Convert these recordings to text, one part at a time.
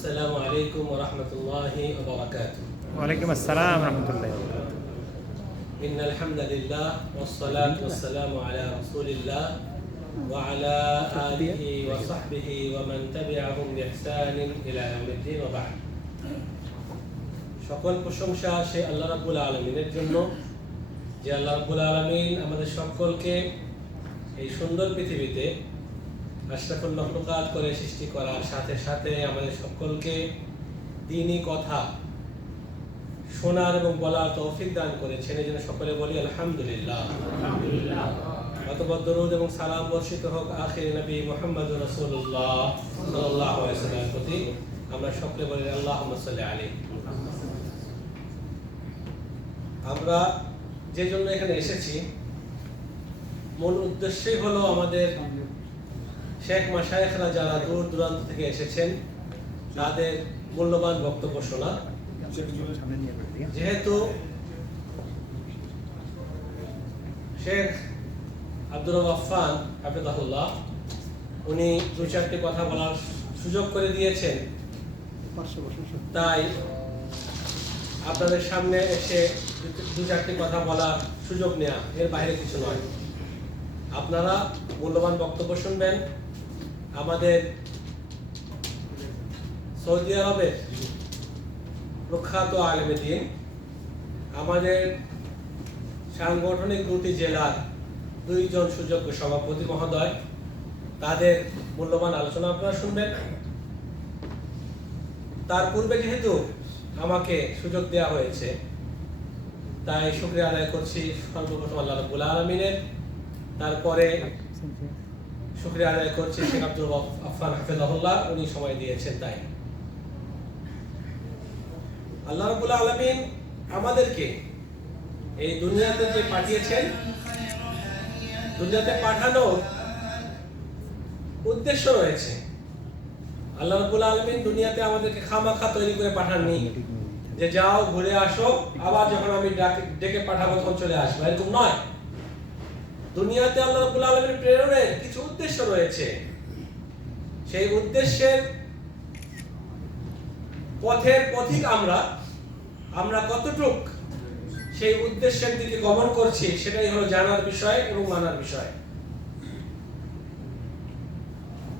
السلام عليكم ورحمة الله وبركاته ওয়ালাইকুম আসসালাম রহমতুল্লাহ إن الحمد لله والصلاة والسلام على رسول الله وعلى آله وصحبه ومن تبعهم بإحسان إلى يوم الدين وبعد সকল প্রশংসা সে আল্লাহ রাব্বুল আলমিনের জন্য যে আল্লাহ রাব্বুল আলমিন আমাদের সকলকে এই সুন্দর পৃথিবীতে আশরাফুল মখলুকাত করে সৃষ্টি করার সাথে সাথে আমাদের সকলকে দিনই কথা শোনার এবং বলার তৌফিক দান করেছেন। এই জন্য সকলে বলি আলহামদুলিল্লাহ। অতপর দরুদ এবং সালাম বর্ষিত হোক আখির নবী মোহাম্মদ রসুল্লাহ সাল্লাহ প্রতি। আমরা সকলে বলি আল্লাহ আলী আমরা যে জন্য এখানে এসেছি মূল উদ্দেশ্যই হলো আমাদের শেখ মাসায়েখরা যারা দূর দূরান্ত থেকে এসেছেন। তাদের মূল্যবান বক্তব্য শোনা। যেহেতু শেখ আব্দুর আফান হাফিজাহুল্লাহ, উনি দু চারটি কথা বলার সুযোগ করে দিয়েছেন। তাই আপনাদের সামনে এসে দু- চারটি কথা বলার সুযোগ নেওয়া এর বাইরে কিছু নয়। আপনারা মূল্যবান বক্তব্য শুনবেন। আমাদের সৌদি আরবের প্রখ্যাত আলেমে দিন আমাদের সাংগঠনিক দুটি জেলার দুইজন সুযোগ্য সভাপতি মহোদয়, তাদের মূল্যবান আলোচনা আপনারা শুনবেন। তার পূর্বে যেহেতু আমাকে সুযোগ দেওয়া হয়েছে, তাই শুক্রিয়া আদায় করছি। সর্বপ্রথম আল্লাহ রব্বুল আলমিনের। তারপরে শুক্রিয়া আদায় করছি শেখ আব্দুল আফান হাফেজাহুল্লাহ, উনি সময় দিয়েছেন তাই। আল্লাহ আলামিন আমাদেরকে এই দুনিয়াতে যে পাঠিয়েছেন, দুনিয়াতে পাঠানোর উদ্দেশ্য রয়েছে। আল্লাহ রাব্বুল আলামিন দুনিয়াতে আমাদেরকে খামাখা তৈরি করে পাঠাননি। যে যাও, ঘুরে আসো, আবার যখন আমি ডেকে পাঠাবো, তখন চলে আসব। এরকম নয়। দুনিয়াতে আল্লাহ রাব্বুল আলামিনের প্রেরণের কিছু উদ্দেশ্য রয়েছে। সেই উদ্দেশ্যের পথের পথিক আমরা আমরা কতটুক সেই উদ্দেশ্যের দিকে গমন করছি সেটাই হলো জানার বিষয় এবং মানার বিষয়।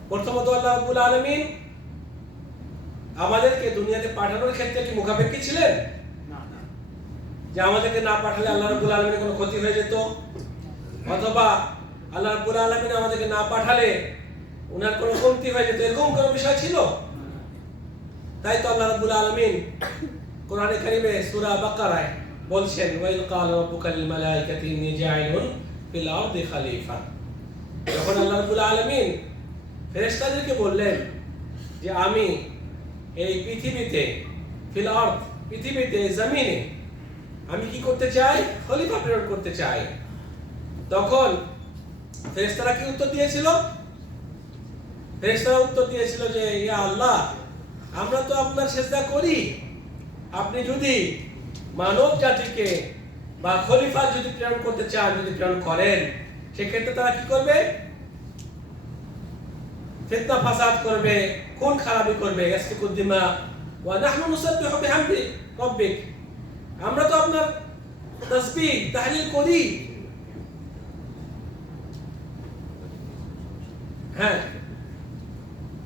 প্রথমত আল্লাহ রাব্বুল আলামিন আমাদেরকে দুনিয়াতে পাঠানোর ক্ষেত্রে কি মুখাপেক্ষী ছিলেন? যে আমাদেরকে না পাঠালে আল্লাহ রাব্বুল আলামিনের কোনো ক্ষতি হয়ে যেত? অথবা আল্লাহ রাব্বুল আলামিন আমাদেরকে না পাঠালে ওনার কোনো কমতি হয়ে যেত এরকম কোনো বিষয় ছিল? তাই তো আল্লাহ রাব্বুল আলামিন কোরআনে কারিমে সূরা বাকারায় বলছেন, ওয়াইল ক্বাল রাব্বুকা লিল মালাইকাতি ইন্নী জাইলুন ফিল আরদি খলিফা। যখন আল্লাহ রাব্বুল আলামিন ফেরেশতাদেরকে বললেন যে, আমি এই পৃথিবীতে, ফিল আরদ, পৃথিবীতে জমিনে, আমি কি করতে চাই? খলিফা প্রেরণ করতে চাই। তখন ফেরেশতারা কি উত্তর দিয়েছিল? ফেরেশতারা উত্তর দিয়েছিল যে, ইয়া আল্লাহ, আমরা তো আপনার সেজদা করি। আপনি যদি মানব জাতিকে বা খলিফা যদি প্রেরণ করতে চান, যদি প্রেরণ করেন, সেক্ষেত্রে তারা কি করবে? ফাসাদ করবে কোন খারাপি করবে। ইয়াসফিকুদ্দিমা ওয়া নাহনু আমরা তো আপনার তাসবিহ, তাহলিল করি। হ্যাঁ।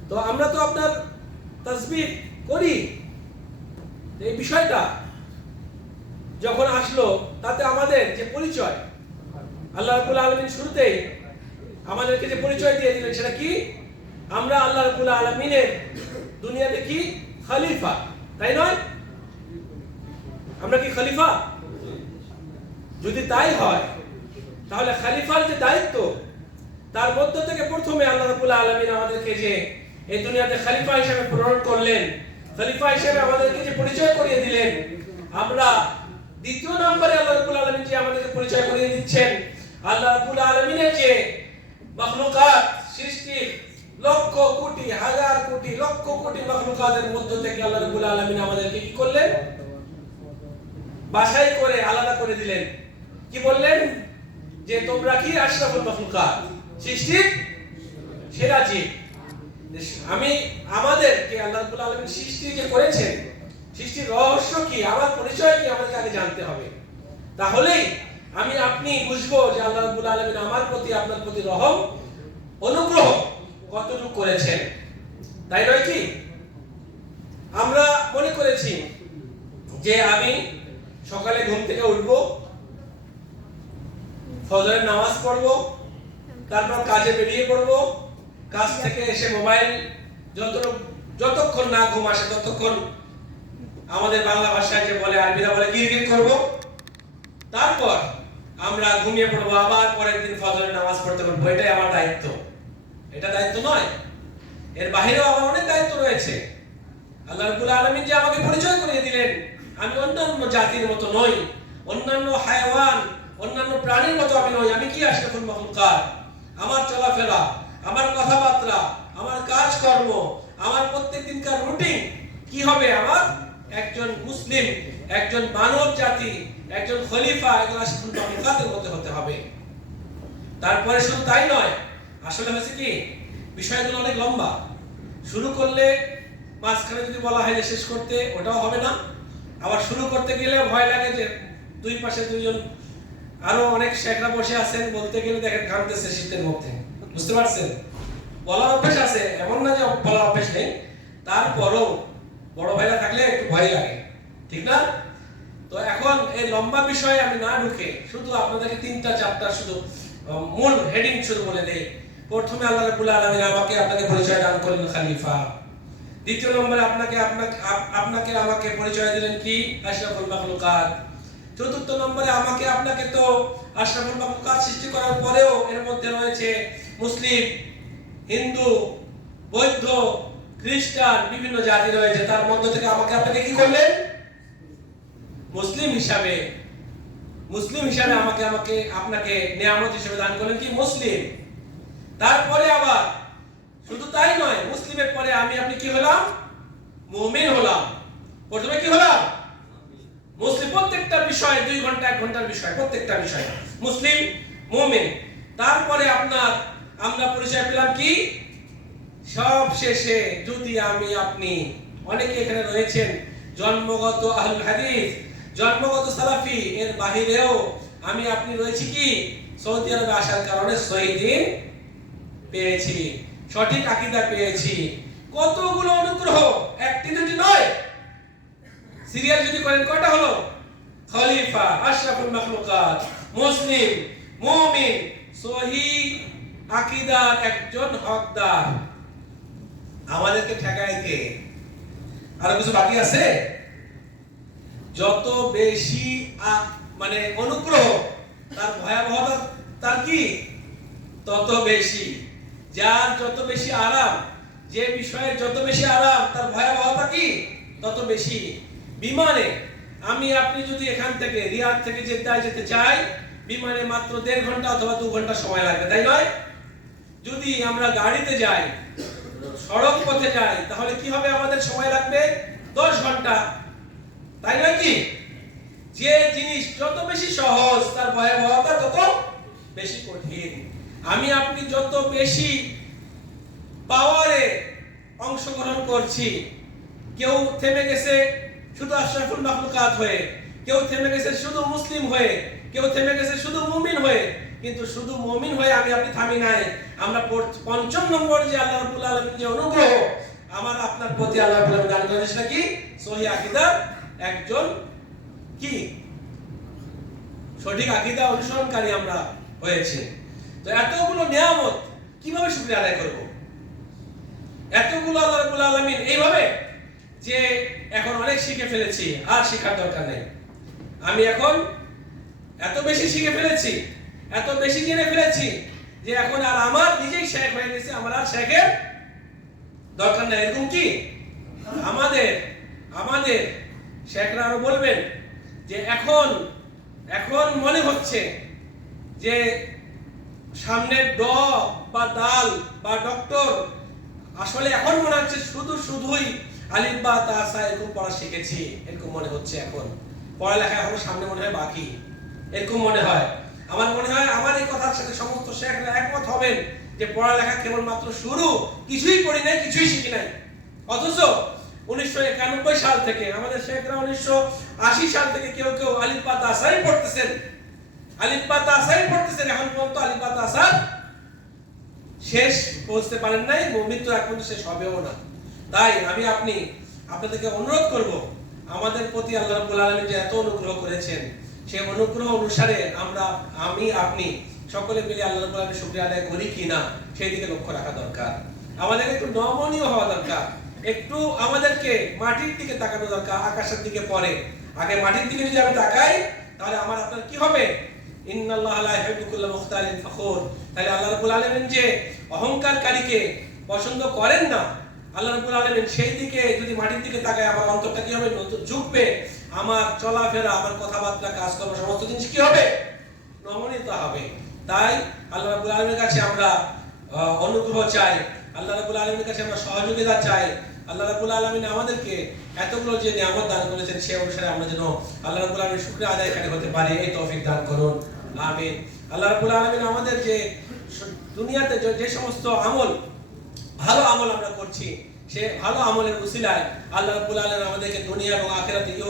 তো আমরা তো আপনার তাসবিহ করি। এই বিষয়টা যখন আসলো, তাতে আমাদের যে পরিচয়, আল্লাহ রাব্বুল আলামিন শুরুতেই আমাদেরকে যে পরিচয় দিয়ে দিলেন, সেটা কি? আমরা আল্লাহ রাব্বুল আলামিনের দুনিয়াতে কি? খলিফা। তাই নয়? আমরা কি খলিফা? যদি তাই হয়, তাহলে খলিফার যে দায়িত্ব তার মধ্য থেকে প্রথমে আল্লাহ রাব্বুল আলামিন আমাদেরকে যে এই দুনিয়াতে খলিফা হিসেবে প্রেরণ করলেন, খলিফা হিসেবে আমাদেরকে যে পরিচয় করিয়ে দিলেন, আমরা দ্বিতীয় নম্বরে আল্লাহ রাব্বুল আলামিন যে আমাদেরকে পরিচয় করিয়ে দিচ্ছেন, আল্লাহ রাব্বুল আলামিনের যে মাখলুকাত সৃষ্টি লক্ষ কোটি, হাজার কোটি, লক্ষ কোটি মাখলুকাতের মধ্য থেকে আল্লাহ রাব্বুল আলামিন আমাদেরকে কি করলেন? বাছাই করে আলাদা করে দিলেন। কি বললেন? যে তোমরা কি আশরাফুল মাখলুকাত? সৃষ্টির সেরা জীব আমি আমাদেরকে আল্লাহ রাব্বুল সৃষ্টি যে করেছেন, সৃষ্টির রহস্য কি, আমার পরিচয় কি আমাদের আগে জানতে হবে। তাহলেই আমি, আপনি বুঝব যে আল্লাহ রাব্বুল আলামিন আমার প্রতি, আপনার প্রতি রহম, অনুগ্রহ কতটুকু করেছেন। তাই নয় কি? আমরা মনে করেছি যে আমি সকালে ঘুম থেকে উঠব, ফজরের নামাজ পড়ব তারপর কাজে বেরিয়ে পড়ব। কাজ থেকে এসে মোবাইল যত যতক্ষণ না ঘুম আসে ততক্ষণ আমাদের বাংলা ভাষায় যে বলে আরবিরা বলে গিরগির করব। তারপর আমরা ঘুমিয়ে পড়ব, আবার পরের দিন ফজরের নামাজ পড়তে পারব। এটাই আমার দায়িত্ব। এটা দায়িত্ব নয়। এর বাহিরেও আমার অনেক দায়িত্ব রয়েছে। আল্লাহ রাব্বুল আলামিন যে আমাকে পরিচয় করিয়ে দিলেন। আমি অন্যান্য জাতির মতো নই, অন্যান্য হায়াওয়ান, অন্যান্য প্রাণীর মতো আমি নই। আমি কি আশরাফুল মাখলুকাত আমার চলাফেরা, আমার কথাবার্তা, আমার কাজকর্ম, আমার প্রত্যেক দিনকার রুটিন কি হবে আমার? একজন মুসলিম, একজন মানব জাতি, একজন খলিফা, একজন মাখলুকাতের মতো হতে হবে। তারপরে শুধু তাই নয়, আসলে হয়েছে কি? বিষয়গুলো অনেক লম্বা। শুরু করলে মাঝখানে যদি বলা হয় যে শেষ করতে, ওটাও হবে না। আবার শুরু করতে গেলে ভয় লাগে যে দুই পাশে দুইজন আরও অনেক শেখরা বসে আছেন, বলতে গেলে দেখেন ঘামতেছে শীতের মধ্যে। বুঝতে পারছেন? বলার অভ্যেস আছে, এমন না যে বলার অভ্যেস নেই। তারপরও বড় ভাইরা থাকলে একটু ভয় লাগে। ঠিক না? তো এখন এই লম্বা বিষয়ে আমি না ঢুকে শুধু আপনাদেরকে তিনটা, চারটা শুধু মূল হেডিং শুধু বলে দেই। প্রথমে আল্লাহ রাব্বুল আলামিন আমাকে আপনাকে পরিচয় দান করলেন খলিফা। দ্বিতীয় নম্বরে আপনাকে আপনাকে আপনাকে আমাকে পরিচয় দিলেন কি? আশরাফুল মাখলুকাত। চতুর্থ নম্বরে আমাকে আপনাকে তো আশরাফুল মাখলুকাত সৃষ্টি করার পরেও এর মধ্যে রয়েছে মুসলিম, হিন্দু, বৌদ্ধ, খ্রিস্টান, বিভিন্ন জাতি রয়েছে। তার মধ্য থেকে আমাকে আপনাকে কি করলেন? মুসলিম হিসাবে মুসলিম হিসাবে আমাকে আমাকে, আপনাকে নিয়ামত হিসেবে দান করলেন কি? মুসলিম। তারপরে আবার, শুধু তাই নয়, মুসলিমের পরে আমি, আপনি কি হলাম? মুমিন হলাম। প্রথমে কি হলাম? মুসলিম, প্রত্যেকটা বিষয় দুই ঘণ্টা, এক ঘণ্টার বিষয়, প্রত্যেকটা বিষয়। মুসলিম, মোমেন। তারপরে আপনার, আমরা পরিচয় পেলাম কি? সব শেষে যদি আমি, আপনি, অনেকে এখানে রয়েছেন, জন্মগত আহলুল হাদিস, জন্মগত সালাফি, এর বাহিরেও আমি, আপনি রয়েছি কি? সৌদি আরবে আসার কারণে শহীদিন পেয়েছি, সঠিক আকীদা পেয়েছি। কতগুলো অনুগ্রহ? একটি দুটি নয়। সিরিয়াল যদি করেন, কয়টা হলো? খলিফা, আশরাফুল মাখলুকাত, মুসলিম, মুমিন, সহি আকীদার একজন হকদার। আমাদেরকে ঠেকায় কে? আরও কিছু বাকি আছে? যত বেশি মানে অনুগ্রহ, তার ভয়াবহতা, তার কি? তত বেশি। যার যত বেশি আরাম, যে বিষয়ের যত বেশি আরাম, তার ভয়াবহতা কি? তত বেশি। বিমানে আমি আপনি যদি এখান থেকে রিয়াদ থেকে জেদ্দায় যেতে চাই, বিমানে মাত্র দেড় ঘণ্টা অথবা দু ঘণ্টা সময় লাগবে, তাই নয়? যদি আমরা গাড়িতে যাই, সড়ক পথে যাই, তাহলে কি হবে আমাদের সময় লাগবে? দশ ঘণ্টা। তাই নয় কি? যে জিনিস যত বেশি সহজ, তার ভয়াবহতা তত বেশি কঠিন। আমি আপনি যত বেশি পাওয়ারে অংশগ্রহণ করছি, কেউ থেমে গেছে শুধু আশরাফুল মাখলুকাত হয়ে, কেউ থেমে গেছে শুধু মুসলিম হয়ে, কেউ থেমে গেছে শুধু মুমিন হয়ে, কিন্তু শুধু মুমিন হয়ে আমি আপনি থামি নাই। আমরা পঞ্চম নম্বর যে আল্লাহ রাব্বুল আলামিন যে অনুগ্রহ, আমার আপনার প্রতি আল্লাহ রাব্বুল আলামিন দান সেটা কি সহি আকীদা একজন কি? সঠিক আকীদা অনুসরণকারী আমরা হয়েছে। তো এতগুলো নিয়ামত কীভাবে শুকরিয়া আদায় করব? এতগুলো আল্লাহ রাব্বুল আলামিন এইভাবে যে এখন অনেক শিখে ফেলেছি, আর শেখার দরকার নেই। আমি এখন এত বেশি শিখে ফেলেছি, এত বেশি জেনে ফেলেছি, যে এখন আর আমার নিজেই শেখ হয়ে গেছে, আমার আর শেখের দরকার নেই। এরকম কি? আমাদের আমাদের শেখরা আরও বলবেন যে এখন এখন মনে হচ্ছে যে সামনের ড বা দাল বা ডক্টর আসলে এখন মনে হচ্ছে শুধু শুধুই আলিফ বা তাসা এরকম পড়া শিখেছি, এরকম মনে হচ্ছে এখন। পড়ালেখা এখন সামনে মনে হয় বাকি, এরকম মনে হয়। আমার মনে হয় আমার এই কথার সাথে সমস্ত শেখরা একমত হবেন যে পড়ালেখা কেবলমাত্র শুরু, কিছুই পড়ি নাই, কিছুই শিখি নাই। অথচ উনিশশো একানব্বই সাল থেকে, আমাদের শেখরা উনিশশো আশি সাল থেকে কেউ কেউ আলিফা তাসাই পড়তেছেন। আলিফা তাসাই পড়তেছেন, এখন পর্যন্ত আলিফা তাসা শেষ পৌঁছতে পারেন নাই এক পর্যন্ত শেষ হবেও না। তাই আমি আপনি আপনাদেরকে অনুরোধ করব, আমাদের প্রতি আল্লাহ রাব্বুল আলামিন যে এত অনুগ্রহ করেছেন, সেই অনুগ্রহ অনুসারে আমরা, আমি, আপনি সকলে মিলে আল্লাহ রাব্বুল আলামিনের শুকরিয়া আদায় করি কিনা, সেই দিকে লক্ষ্য রাখা দরকার। আমাদের একটু নমনীয় হওয়া দরকার, একটু আমাদেরকে মাটির দিকে তাকানো দরকার, আকাশের দিকে পরে আগে মাটির দিকে যদি আমি তাকাই, তাহলে আমার আপনার কি হবে? ইন্নাল্লাহ লা ইউহিব্বু কুল্লা মুখতালিন ফখুর। তাহলে আল্লাহ রাব্বুল আলামিন যে অহংকারকারীকে পছন্দ করেন না আল্লাহ রাব্বুল আলামিন সেই দিকে যদি মাটির দিকে তাকায়, আমার অন্তরটা কি হবে? নতুন ঝুঁকবে আমার চলাফেরা, আমার কথাবার্তা, কাজকর্ম, সমস্ত জিনিস কি হবে? নমনীয়তা হবে। তাই আল্লাহ রাব্বুল আলামিনের কাছে আমরা অনুগ্রহ চাই। আল্লাহ রাব্বুল আলামিনের কাছে আমরা সহযোগিতা চাই। আল্লাহ রাব্বুল আলামিন আমাদেরকে এতগুলো যে নিয়ামত দান করেছেন সে অনুসারে আমরা যেন আল্লাহ রাব্বুল আলামিন শুকরিয়া আদায়কারী হতে পারি। এই তৌফিক দান করুন। আমিন। আল্লাহ রাব্বুল আলামিন আমাদের যে দুনিয়াতে যে সমস্ত আমল ভালো আমল আমরা করছি। সে ভালো আমলের উসিলায় আল্লাহ রাব্বুল আলামিন আমাদেরকে দুনিয়া এবং আখিরাতে ইহ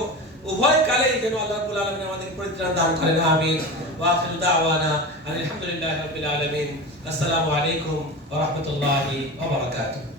উভয় কালেই যেন আল্লাহ রাব্বুল আলামিন আমাদের পরিত্রাণ দান করেন। আমিন। ওয়া আখিরু দাওয়ানা আলহামদুলিল্লাহি রাব্বিল আলামিন। আসসালামু আলাইকুম ওয়া রাহমাতুল্লাহি ওয়া বারাকাতুহু।